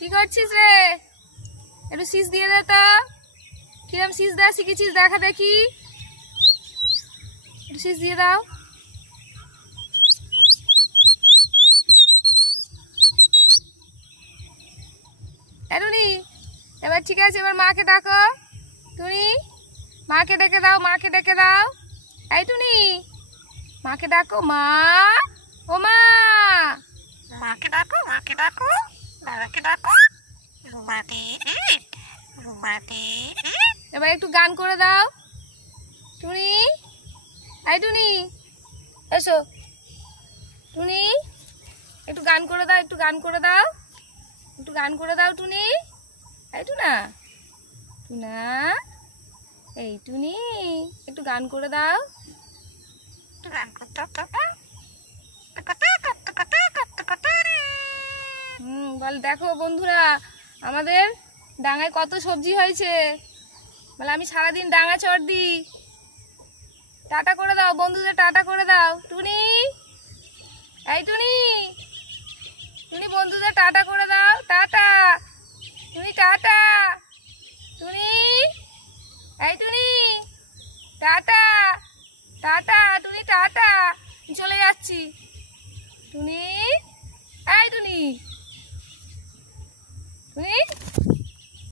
কি করছিস রে? একটু শীষ দিয়ে দে তো। কিরম শীষ দেওয়া শিখেছিস দেখা দেখি। একটু শীষ দিয়ে দাও। টুনি এবার ঠিক আছে, এবার মাকে ডাকো। টুনি মাকে ডেকে দাও, মাকে ডেকে দাও। এই টুনি মাকে ডাকো। মা, ও মা, মাকে ডাকো, মাকে ডাকো, মাকে ডাকো। রুমাটি ইট, রুমাটি ইট। এবার একটু গান করে দাও টুনি। এই টুনি এসো। টুনি একটু গান করে দাও, একটু গান করে দাও, একটু গান করে দাও টুনি। এই টুনা, টুনা, এই টুনি একটু গান করে দাও। গান করতে বল দেখো বন্ধুরা, আমাদের ডাঙায় কত সবজি হয়েছে। বলে আমি সারাদিন ডাঙা চড় দিই। টাটা করে দাও বন্ধুদের, টাটা করে দাও টুনি। এই টুনি, টুনি বন্ধুদের টাটা করে দাও। টাটা টুনি, টাটা টুনি। এই টুনি টাটা, টাটা টুনি, টাটা। চলে যাচ্ছি টুনি। এই টুনি, টুনি।